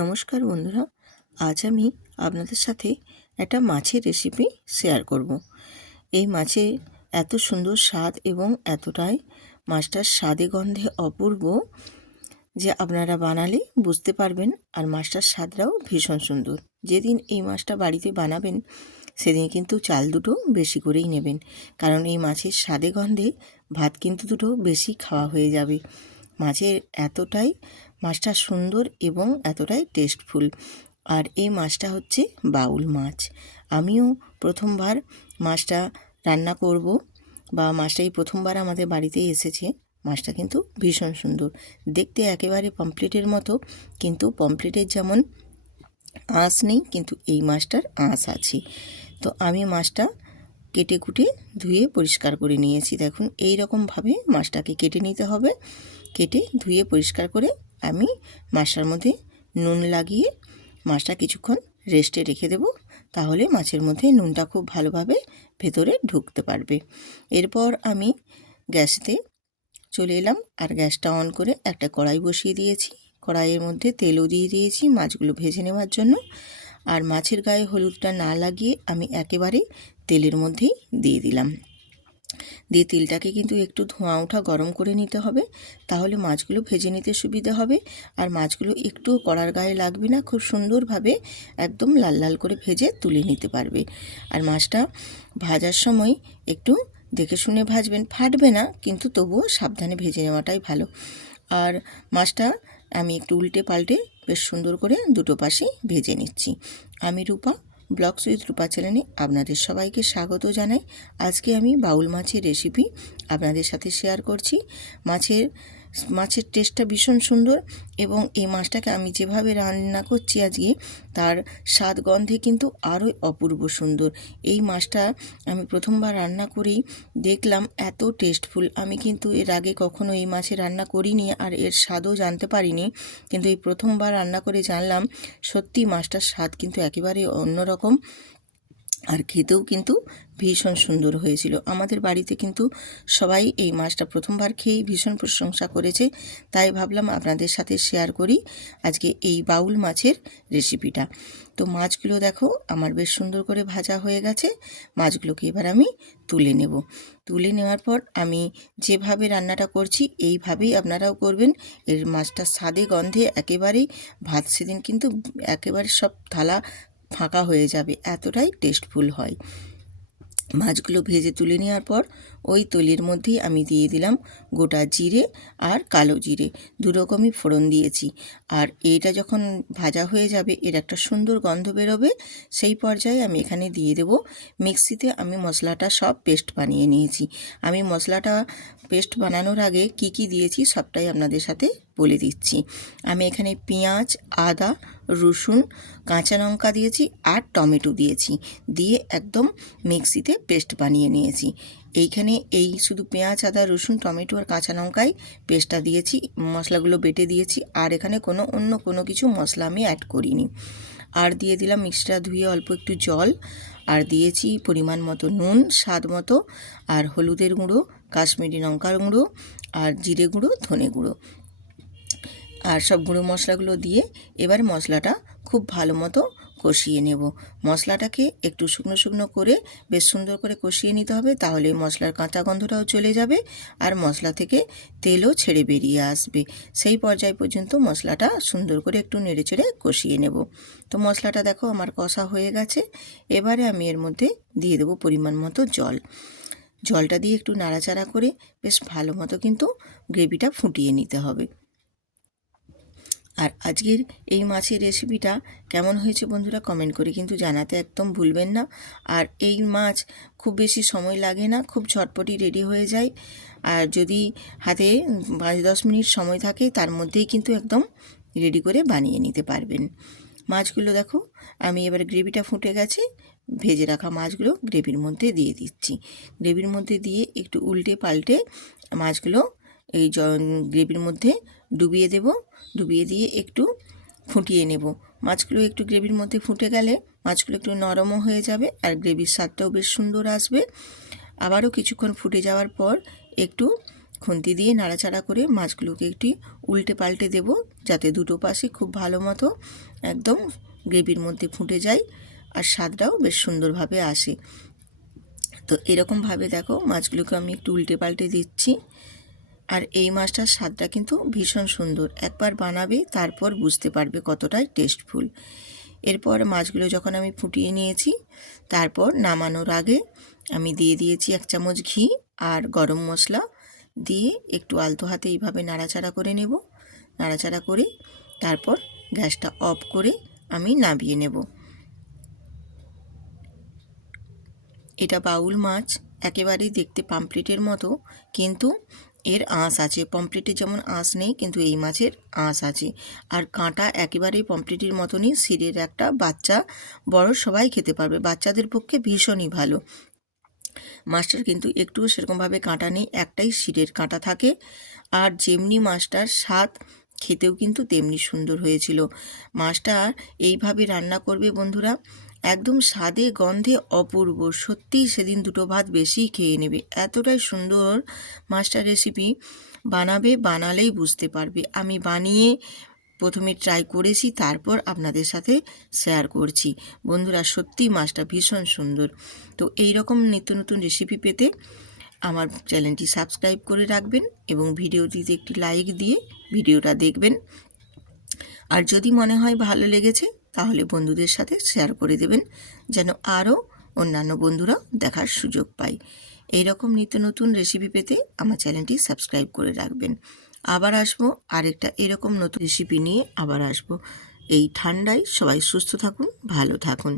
নমস্কার বন্ধুরা, আজ আমি আপনাদের সাথে একটা মাছের রেসিপি শেয়ার করব। এই মাছের এত সুন্দর স্বাদ এবং এতটাই মাছটার স্বাদে গন্ধে অপূর্ব যে আপনারা বানালে বুঝতে পারবেন। আর মাছটার স্বাদটাও ভীষণ সুন্দর। যেদিন এই মাছটা বাড়িতে বানাবেন সেদিন কিন্তু চাল দুটো বেশি করেই নেবেন, কারণ এই মাছের স্বাদে গন্ধে ভাত কিন্তু দুটো বেশি খাওয়া হয়ে যাবে। মাছের এতটাই মাছটা সুন্দর এবং এতটাই টেস্টফুল। আর এই মাছটা হচ্ছে বাউল মাছ। আমিও প্রথমবার মাছটা রান্না করব, বা মাছটাই প্রথমবার আমাদের বাড়িতে এসেছে। মাছটা কিন্তু ভীষণ সুন্দর দেখতে, একেবারে পমফ্রেটের মতো, কিন্তু পমফ্রেটের যেমন আঁশ নেই, কিন্তু এই মাছটার আঁশ আছে। তো আমি মাছটা কেটে কুটে ধুয়ে পরিষ্কার করে নিয়েছি। দেখুন, এই রকমভাবে মাছটাকে কেটে নিতে হবে। কেটে ধুয়ে পরিষ্কার করে আমি মাছটার মধ্যে নুন লাগিয়ে মাছটা কিছুক্ষণ রেস্টে রেখে দেব। তাহলে মাছের মধ্যে নুনটা খুব ভালোভাবে ভেতরে ঢুকতে পারবে। এরপর আমি গ্যাসেতে চলে এলাম, আর গ্যাসটা অন করে একটা কড়াই বসিয়ে দিয়েছি। কড়াইয়ের মধ্যে তেলও দিয়ে দিয়েছি মাছগুলো ভেজে নেওয়ার জন্য। আর মাছের গায়ে হলুদটা না লাগিয়ে আমি একেবারে তেলের মধ্যেই দিয়ে দিলাম। দিয়ে তেলটাকে কিন্তু একটু ধোঁয়া ওঠা গরম করে নিতে হবে, তাহলে মাছগুলো ভেজে নিতে সুবিধা হবে। আর মাছগুলো একটু কড়ার গায়ে লাগবে না, খুব সুন্দরভাবে একদম লাল লাল করে ভেজে তুলে নিতে পারবে। আর মাছটা ভাজার সময় একটু দেখে শুনে ভাজবেন, ফাটবে না, কিন্তু তবুও সাবধানে ভেজে নেওয়াটাই ভালো। আর মাছটা আমি একটু উল্টে পাল্টে বেশ সুন্দর করে দুটো পাশেই ভেজে নিচ্ছি। আমি রূপা, ব্লগস উইথ রূপা চ্যানেলে আপনাদের সবাইকে স্বাগত জানাই। আজকে আমি বাউল মাছের রেসিপি আপনাদের সাথে শেয়ার করছি। মাছের টেস্টটা ভীষণ সুন্দর, এবং এই মাছটাকে আমি যেভাবে রান্না করছি আজকে, তার স্বাদ গন্ধে কিন্তু আরও অপূর্ব সুন্দর। এই মাছটা আমি প্রথমবার রান্না করেই দেখলাম এত টেস্টফুল। আমি কিন্তু এর আগে কখনো এই মাছের রান্না করিনি, আর এর স্বাদও জানতে পারিনি, কিন্তু এই প্রথমবার রান্না করে জানলাম সত্যি মাছটার স্বাদ কিন্তু একেবারে অন্যরকম। আর খেতেও কিন্তু ভীষণ সুন্দর হয়েছিল। আমাদের বাড়িতে কিন্তু সবাই এই মাছটা প্রথমবার খেয়েই ভীষণ প্রশংসা করেছে। তাই ভাবলাম আপনাদের সাথে শেয়ার করি আজকে এই বাউল মাছের রেসিপিটা। তো মাছগুলো দেখো আমার বেশ সুন্দর করে ভাজা হয়ে গেছে। মাছগুলোকে এবার আমি তুলে নেব। তুলে নেওয়ার পর আমি যেভাবে রান্নাটা করছি এইভাবেই আপনারাও করবেন। এর মাছটার স্বাদে গন্ধে একেবারেই ভাত সেদিন কিন্তু একেবারে সব থালা ফাঁকা হয়ে যাবে, এতটাই টেস্টফুল হয়। মাছগুলো ভেজে তুলে নেওয়ার পর ওই তেলের মধ্যেই আমি দিয়ে দিলাম গোটা জিরে আর কালো জিরে, দুরকমই ফোড়ন দিয়েছি। আর এইটা যখন ভাজা হয়ে যাবে, এর একটা সুন্দর গন্ধ বেরোবে, সেই পর্যায়ে আমি এখানে দিয়ে দেব মিক্সিতে আমি মশলাটা সব পেস্ট বানিয়ে নিয়েছি। আমি মশলাটা পেস্ট বানানোর আগে কি কি দিয়েছি সবটাই আপনাদের সাথে বলে দিচ্ছি। আমি এখানে পেঁয়াজ, আদা, রসুন, কাঁচা লঙ্কা দিয়েছি আর টমেটো দিয়েছি, দিয়ে একদম মিক্সিতে পেস্ট বানিয়ে নিয়েছি। এইখানে এই শুধু পেঁয়াজ, আদা, রসুন, টমেটো আর কাঁচা লঙ্কায় পেস্টটা দিয়েছি, মশলাগুলো বেটে দিয়েছি। আর এখানে অন্য কোনো কিছু মশলা আমি অ্যাড করিনি। আর দিয়ে দিলাম মিক্সিটা ধুয়ে অল্প একটু জল, আর দিয়েছি পরিমাণ মতো নুন, স্বাদ মতো, আর হলুদের গুঁড়ো, কাশ্মীরি লঙ্কার গুঁড়ো, আর জিরে গুঁড়ো, ধনে গুঁড়ো, আর সব গুঁড়ো মশলাগুলো দিয়ে এবার মশলাটা খুব ভালো মতো কষিয়ে নেব। মশলাটাকে একটু শুকনো শুকনো করে বেশ সুন্দর করে কষিয়ে নিতে হবে, তাহলে মশলার কাঁচা গন্ধটাও চলে যাবে আর মশলা থেকে তেলও ছেড়ে বেরিয়ে আসবে। সেই পর্যায় পর্যন্ত মশলাটা সুন্দর করে একটু নেড়েচেড়ে কষিয়ে নেব। তো মশলাটা দেখো আমার কষা হয়ে গেছে। এবারে আমি এর মধ্যে দিয়ে দেবো পরিমাণ মতো জল। জলটা দিয়ে একটু নাড়াচাড়া করে বেশ ভালো মতো কিন্তু গ্রেভিটা ফুটিয়ে নিতে হবে। আর আজকের এই মাছের রেসিপিটা কেমন হয়েছে বন্ধুরা কমেন্ট করে কিন্তু জানাতে একদম ভুলবেন না। আর এই মাছ খুব বেশি সময় লাগে না, খুব ঝটপটি রেডি হয়ে যায়। আর যদি হাতে 5-10 মিনিট সময় থাকে, তার মধ্যেই কিন্তু একদম রেডি করে বানিয়ে নিতে পারবেন। মাছগুলো দেখো আমি এবার গ্রেভিটা ফুটে গেছে, ভেজে রাখা মাছগুলো গ্রেভির মধ্যে দিয়ে দিচ্ছি। গ্রেভির মধ্যে দিয়ে একটু উল্টে পাল্টে মাছগুলো এই গ্রেভির মধ্যে ডুবিয়ে দেব। ডুবিয়ে দিয়ে একটু ফুটিয়ে নেব। মাছগুলো একটু গ্রেভির মধ্যে ফুটে গেলে মাছগুলো একটু নরমও হয়ে যাবে, আর গ্রেভির স্বাদটাও বেশ সুন্দর আসবে। আবারও কিছুক্ষণ ফুটে যাওয়ার পর একটু খুন্তি দিয়ে নাড়াচাড়া করে মাছগুলোকে একটি উল্টে পাল্টে দেব, যাতে দুটো পাশে খুব ভালো মতো একদম গ্রেভির মধ্যে ফুটে যায় আর স্বাদটাও বেশ সুন্দরভাবে আসে। তো এরকমভাবে দেখো মাছগুলোকে আমি একটু উল্টে পাল্টে দিচ্ছি। আর এই মাছটার স্বাদটা কিন্তু ভীষণ সুন্দর, একবার বানাবে তারপর বুঝতে পারবে কতটাই টেস্টফুল। এরপর মাছগুলো যখন আমি ফুটিয়ে নিয়েছি, তারপর নামানোর আগে আমি দিয়ে দিয়েছি 1 চামচ ঘি আর গরম মশলা দিয়ে একটু আলতো হাতে এইভাবে নাড়াচাড়া করে নেব। নাড়াচাড়া করে তারপর গ্যাসটা অফ করে আমি নামিয়ে নেব। এটা বাউল মাছ, একেবারেই দেখতে পামফ্লেটের মতো, কিন্তু এর আঁশ আছে। পমফ্লেটের যেমন আঁশ নেই, কিন্তু এই মাছের আঁশ আছে। আর কাঁটা একেবারেই পমফ্লেটের মতনই, শিরের একটা বাচ্চা বড় সবাই খেতে পারবে, বাচ্চাদের পক্ষে ভীষণই ভালো। মাছটার কিন্তু একটুও সেরকমভাবে কাঁটা নেই, একটাই শিরের কাঁটা থাকে। আর যেমনি মাছটার স্বাদ, খেতেও কিন্তু তেমনি সুন্দর হয়েছিল। মাছটা এইভাবে রান্না করবে বন্ধুরা, একদম স্বাদে গন্ধে অপূর্ব। সত্যিই সেদিন দুটো ভাত বেশিই খেয়ে নেবে, এতটাই সুন্দর মাছটার রেসিপি। বানালেই বুঝতে পারবে। আমি বানিয়ে প্রথমে ট্রাই করেছি, তারপর আপনাদের সাথে শেয়ার করছি। বন্ধুরা সত্যিই মাছটা ভীষণ সুন্দর। তো এই রকম নিত্য নতুন রেসিপি পেতে আমার চ্যানেলটি সাবস্ক্রাইব করে রাখবেন এবং ভিডিওটিতে একটি লাইক দিয়ে ভিডিওটা দেখবেন। আর যদি মনে হয় ভালো লেগেছে, তাহলে বন্ধুদের সাথে শেয়ার করে দেবেন, যেন আরও অন্যান্য বন্ধুরা দেখার সুযোগ পায়। এই রকম নিত্য নতুন রেসিপি পেতে আমার চ্যানেলটি সাবস্ক্রাইব করে রাখবেন। আবার আসবো আরেকটা এরকম নতুন রেসিপি নিয়ে, আবার আসবো। এই ঠান্ডায় সবাই সুস্থ থাকুন, ভালো থাকুন।